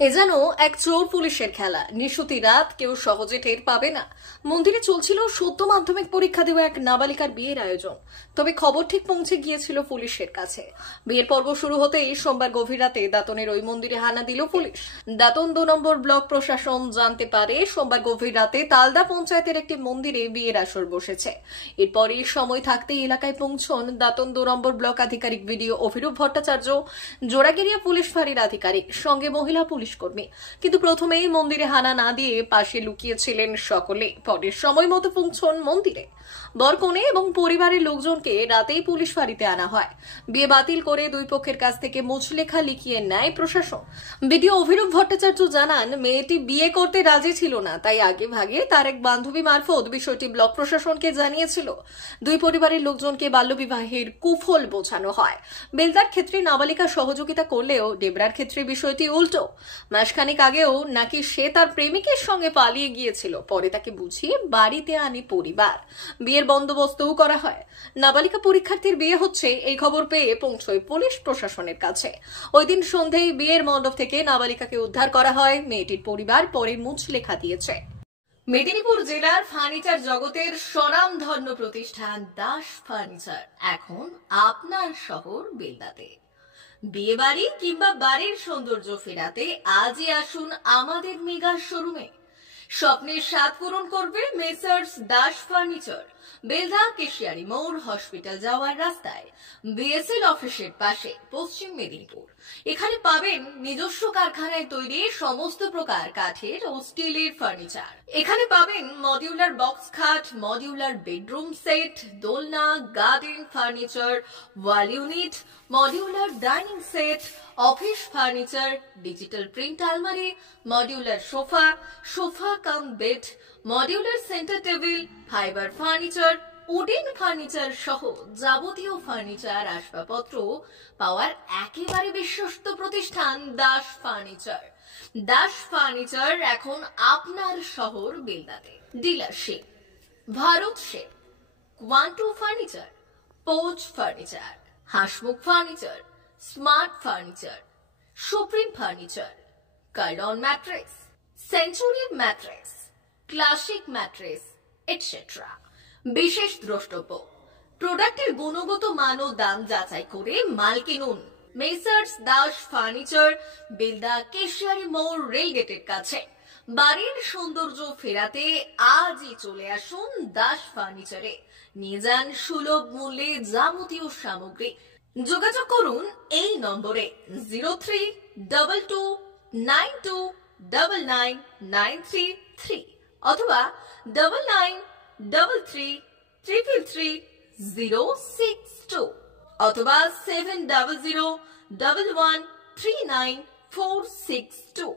এ যেন এক চোর পুলিশের খেলা। নিশুতি রাত, কেউ সহজে টের পাবে না। মন্দিরে চলছিল সদ্য মাধ্যমিক পরীক্ষা দেওয়া এক নাবালিকার বিয়ের আয়োজন। তবে খবর ঠিক পৌঁছে গিয়েছিল পুলিশের কাছে। বিয়ের পর্ব শুরু হতেই সোমবার গভীর রাতে দাঁতনের ওই মন্দিরে হানা দিল পুলিশ। দাঁতন ২ নম্বর ব্লক প্রশাসন জানতে পারে সোমবার গভীর রাতে তালদা পঞ্চায়েতের একটি মন্দিরে বিয়ের আসর বসেছে। এরপরই সময় থাকতেই এলাকায় পৌঁছন দাঁতন ২ নম্বর ব্লক আধিকারিক বিডিও অভিরূপ ভট্টাচার্য, জোড়াগিরিয়া পুলিশ ফাঁড়ির আধিকারিক, সঙ্গে মহিলা পুলিশ কর্মী। কিন্তু প্রথমেই মন্দিরে হানা না দিয়ে পাশে লুকিয়েছিলেন সকলে। পরে সময় মতো পৌঁছন মন্দিরে। বরকনে এবং পরিবারের লোকজনকে রাতেই পুলিশ ফাঁড়িতে আনা হয়। বিয়ে বাতিল করে দুই পক্ষের কাছ থেকে মুচলেখা লিখিয়ে নেয় প্রশাসন। বিডিও অভিরূপ ভট্টাচার্য জানান, মেয়েটি বিয়ে করতে রাজি ছিল না, তাই আগে ভাগে তার এক বান্ধবী মারফত বিষয়টি ব্লক প্রশাসনকে জানিয়েছিল। দুই পরিবারের লোকজনকে বাল্যবিবাহের কুফল বোঝানো হয়। বেলদার ক্ষেত্রে নাবালিকা সহযোগিতা করলেও ডেবরার ক্ষেত্রে বিষয়টি উল্টো। মাসখানেক আগেও নাকি সে তার প্রেমিকের সঙ্গে পালিয়ে গিয়েছিল, পরে তাকে বুঝিয়ে বাড়িতে আনে পরিবার। বিয়ের বন্দোবস্তও করা হয়। নাবালিকা পরীক্ষার্থীর বিয়ে হচ্ছে এই খবর পেয়ে পৌঁছয় পুলিশ প্রশাসনের কাছে। ওই দিন সন্ধ্যায় বিয়ের মণ্ডপ থেকে নাবালিকাকে উদ্ধার করা হয়। মেয়েটির পরিবার পরে মুচলেখা দিয়েছে। মেদিনীপুর জেলার ফার্নিচার জগতের স্বনামধন্য প্রতিষ্ঠান দাস ফার্নিচার এখন আপনার শহর বেলদাতে। বিয়ে বাড়ি কিংবা বাড়ির সৌন্দর্য ফেরাতে আজই আসুন আমাদের মেগা শোরুমে। স্বপ্নের স্বাদ পূরণ করবে মেসার্স দাস ফার্নিচার, বেলদা কেশিয়ারি মোড়, হসপিটাল যাওয়ার রাস্তায়, বিএসএল অফিসের পাশে, পশ্চিম মেদিনীপুর। এখানে পাবেন নিজস্ব কারখানায় তৈরি সমস্ত প্রকার কাঠের ও স্টিলের ফার্নিচার। এখানে পাবেন মডিউলার বক্স খাট, মডিউলার বেডরুম সেট, দোলনা, garden furniture, wall unit, modular dining set, office furniture, digital print আলমারি, modular sofa, sofa cum bed, modular centre table, fibre furniture, wooden furniture সহ যাবতীয় ফার্নিচার আসবাবপত্র পাওয়ার একেবারে বিশ্বস্ত প্রতিষ্ঠান দাস ফার্নিচার। দাস ফার্নিচার এখন আপনার শহর বেলদাতে। ডিলারশিপ: ভারত শেপ, কোয়ান্টু furniture, Pose furniture, Hasmukh furniture, Smart furniture, Supreme furniture, Kurlon mattress, Century mattress, Classic mattress, etcetera. বিশেষ দ্রষ্টব্য: প্রোডাক্টের গুণগত মান ও দাম যাচাই করে মাল কিনুন। মেসার্স দাস ফার্নিচার, বেলদা কেশিয়ারি মোড়, রেলগেটের কাছে। বাড়ির সৌন্দর্য ফেরাতে আজই চলে আসুন দাস ফার্নিচারে। নিয়ে যান সুলভ মূল্যে যাবতীয় সামগ্রী। যোগাযোগ করুন এই নম্বরে 0322929993 অথবা 9933333062 অথবা 7001139462।